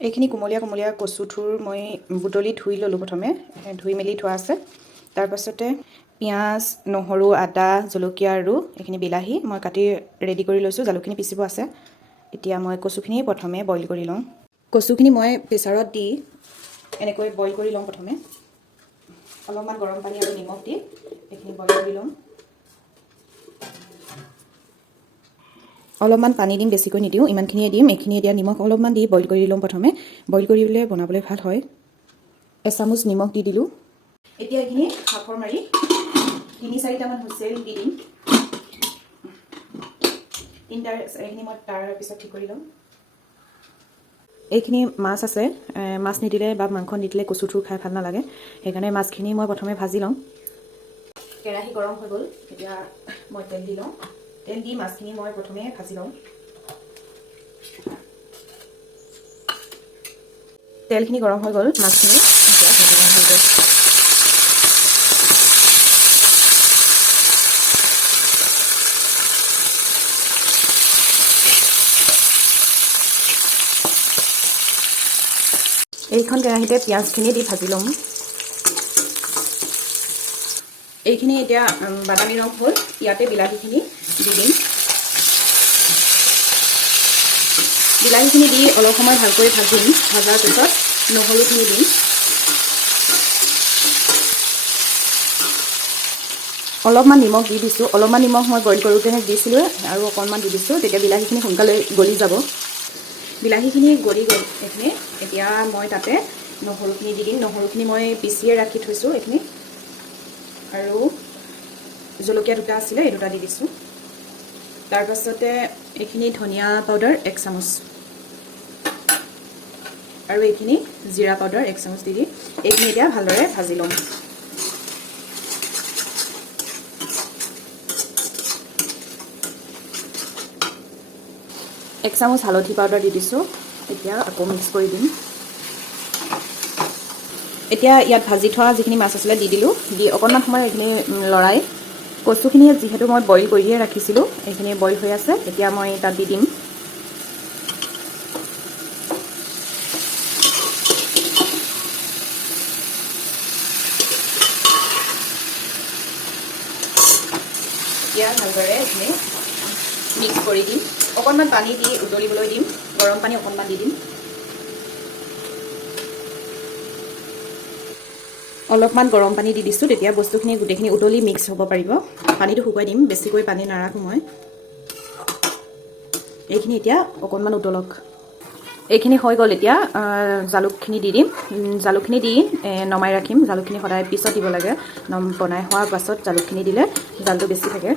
এইখিনি কুমলীয়া কুমলীয়া কচুথুৰ মই বুটলি ধুই ল'লোঁ প্ৰথমে ধুই মেলি থোৱা আছে তাৰ পাছতে পিঁয়াজ নহৰু আদা জলকীয়া আৰু এইখিনি বিলাহী মই কাটি ৰেডি কৰি লৈছোঁ জালুকখিনি পিচিব আছে এতিয়া মই কচুখিনি প্ৰথমে বইল কৰি লওঁ কচুখিনি মই প্ৰেছাৰত দি এনেকৈ বইল কৰি লওঁ প্ৰথমে অলপমান গৰম পানী আৰু নিমখ দি এইখিনি বইল কৰি লওঁ অলপমান পানী দিম বেছিকৈ নিদিওঁ ইমানখিনিয়ে দিম এইখিনি এতিয়া নিমখ অলপমান দি বইল কৰি লওঁ প্ৰথমে বইল কৰিলে বনাবলৈ ভাল হয় এচামুচ নিমখ দি দিলোঁ এতিয়া এইখিনি সাফৰ মাৰি 3-4টামান হুইচেল দি দিম এইখিনি মই তাৰ পিছত ঠিক কৰি লওঁ এইখিনি মাছ আছে মাছ নিদিলে বা মাংস নিদিলে কচুথুৰ খাই ভাল নালাগে সেইকাৰণে মাছখিনি মই প্ৰথমে ভাজি লওঁ কেৰাহী গৰম হৈ গ'ল এতিয়া মই তেল দি লওঁ তেল দি মাছখিনি মই প্ৰথমে ভাজি লওঁ তেলখিনি গৰম হৈ গ'ল মাছখিনি এতিয়া ভাজি লওঁ ভালকৈ এইখন কেৰাহীতে পিঁয়াজখিনি দি ভাজি ল'ম এইখিনি এতিয়া বাদামী ৰং হ'ল ইয়াতে বিলাহীখিনি দি দিম বিলাহীখিনি দি অলপ সময় ভালকৈ ভাজিম ভজাৰ পিছত নহৰুখিনি দিম অলপমান নিমখ দি দিছোঁ অলপমান নিমখ মই বইল কৰোঁতেহে দিছিলোঁ আৰু অকণমান দি দিছোঁ তেতিয়া বিলাহীখিনি সোনকালে গলি যাব বিলাহীখিনি গলি গ'ল এইখিনি এতিয়া মই তাতে নহৰুখিনি দি দিম নহৰুখিনি মই পিচিয়ে ৰাখি থৈছোঁ এইখিনি আৰু জলকীয়া দুটা আছিলে এই দুটা দি দিছোঁ তাৰ পাছতে এইখিনি ধনিয়া পাউডাৰ 1 চামুচ আৰু এইখিনি জিৰা পাউডাৰ 1 চামুচ দি এইখিনি এতিয়া ভালদৰে ভাজি ল'ম এক চামুচ হালধি পাউডাৰ দি দিছোঁ এতিয়া আকৌ মিক্স কৰি দিম এতিয়া ইয়াত ভাজি থোৱা যিখিনি মাছ আছিলে দি দিলোঁ দি অকণমান সময় এইখিনি লৰাই কচুখিনি যিহেতু মই বইল কৰিয়ে ৰাখিছিলোঁ এইখিনি বইল হৈ আছে এতিয়া মই তাত দি দিম এতিয়া ভালদৰে এইখিনি মিক্স কৰি দিম অকণমান পানী দি উতলিবলৈ দিম গৰম পানী অকণমান দি দিম অলপমান গৰম পানী দি দিছোঁ তেতিয়া বস্তুখিনি গোটেইখিনি উতলি মিক্স হ'ব পাৰিব পানীটো শুকুৱাই দিম বেছিকৈ পানী নাৰাখোঁ মই এইখিনি এতিয়া অকণমান উতলক এইখিনি হৈ গ'ল এতিয়া জালুকখিনি দি দিম জালুকখিনি দি নমাই ৰাখিম জালুকখিনি সদায় পিছত দিব লাগে বনাই হোৱাৰ পাছত জালুকখিনি দিলে জালটো বেছি থাকে